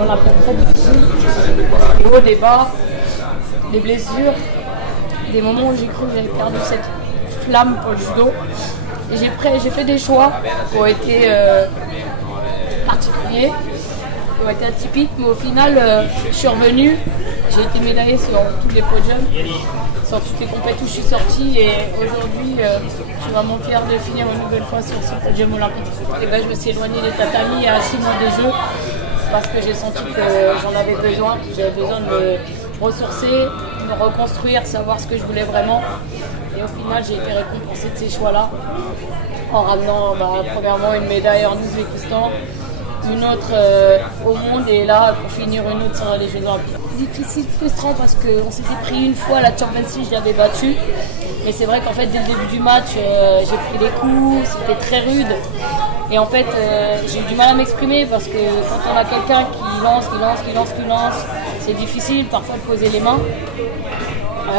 Jeux Olympiques très difficiles. Des hauts, des bas, des blessures, des moments où j'ai cru que j'avais perdu cette flamme pour le judo. Et j'ai fait des choix qui ont été particuliers, qui ont été atypiques, mais au final, je suis revenue. J'ai été médaillée sur tous les podiums, sur toutes les compétitions où je suis sortie. Et aujourd'hui, je suis vraiment fière de finir une nouvelle fois sur ce podium olympique. Et ben, je me suis éloignée des tatamis à 6 mois des Jeux parce que j'ai senti que j'en avais besoin. J'avais besoin de me ressourcer, de me reconstruire, savoir ce que je voulais vraiment. Et au final, j'ai été récompensée de ces choix-là en ramenant premièrement une médaille en Ouzbékistan, une autre au monde et là pour finir une autre sur les Jeux Olympiques. Difficile, frustrant parce qu'on s'était pris une fois la Champions League, je l'avais battue. Mais c'est vrai qu'en fait dès le début du match, j'ai pris des coups, c'était très rude. Et en fait j'ai eu du mal à m'exprimer parce que quand on a quelqu'un qui lance, c'est difficile parfois de poser les mains.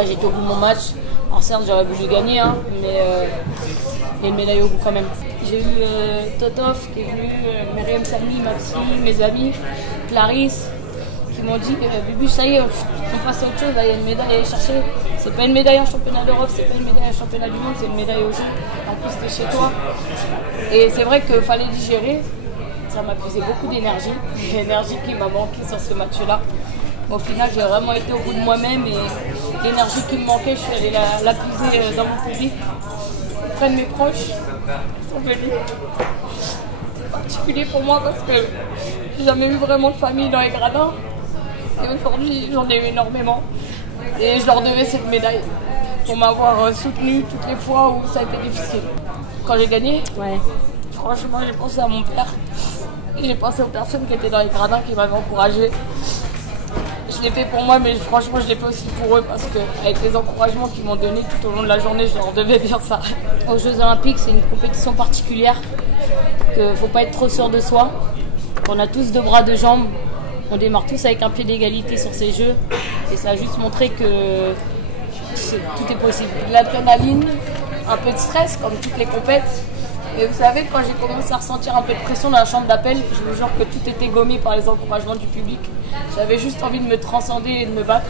J'étais au bout de mon match. Alors certes j'aurais voulu gagner, hein, mais une médaille au bout quand même. J'ai eu Totov qui est venu, Myriam Sami, Maxi, mes amis, Clarisse, qui m'ont dit Bubu, ça y est, on passe à autre chose, là, il y a une médaille à aller chercher. C'est pas une médaille en championnat d'Europe, c'est pas une médaille en championnat du monde, c'est une médaille au jeu. En plus, c'était chez toi. Et c'est vrai qu'il fallait digérer. Ça m'a puisé beaucoup d'énergie, l'énergie qui m'a manqué sur ce match-là. Au final, j'ai vraiment été au bout de moi-même et l'énergie qui me manquait, je suis allée la puiser dans mon public. Auprès de mes proches, sont venus. C'est particulier pour moi parce que j'ai jamais eu vraiment de famille dans les gradins. Et aujourd'hui, j'en ai eu énormément. Et je leur devais cette médaille pour m'avoir soutenue toutes les fois où ça a été difficile. Quand j'ai gagné, franchement, j'ai pensé à mon père. Et j'ai pensé aux personnes qui étaient dans les gradins qui m'avaient encouragée. Je l'ai fait pour moi, mais franchement, je l'ai fait aussi pour eux parce qu'avec les encouragements qu'ils m'ont donnés tout au long de la journée, je leur devais bien ça. Aux Jeux Olympiques, c'est une compétition particulière, qu'il ne faut pas être trop sûr de soi. On a tous 2 bras, 2 jambes, on démarre tous avec un pied d'égalité sur ces Jeux et ça a juste montré que tout est possible. De l'adrénaline, un peu de stress comme toutes les compètes. Et vous savez, quand j'ai commencé à ressentir un peu de pression dans la chambre d'appel, je vous jure que tout était gommé par les encouragements du public. J'avais juste envie de me transcender et de me battre.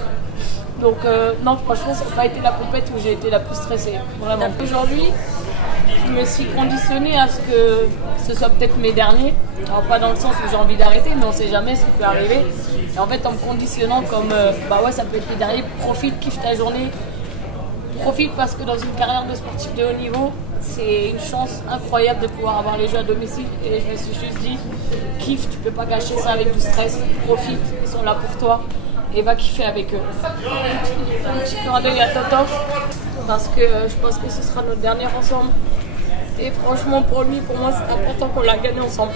Donc non, franchement, ça n'a pas été la compète où j'ai été la plus stressée. Vraiment. Aujourd'hui, je me suis conditionnée à ce que ce soit peut-être mes derniers. Alors pas dans le sens où j'ai envie d'arrêter, mais on ne sait jamais ce qui peut arriver. Et en fait, en me conditionnant comme, ça peut être mes derniers, profite, kiffe ta journée. Profite parce que dans une carrière de sportif de haut niveau, c'est une chance incroyable de pouvoir avoir les Jeux à domicile. Et je me suis juste dit, kiffe, tu peux pas gâcher ça avec du stress. Profite, ils sont là pour toi et va kiffer avec eux. Un petit clin d'œil à Totov parce que je pense que ce sera notre dernier ensemble. Et franchement, pour lui, pour moi, c'est important qu'on l'a gagné ensemble.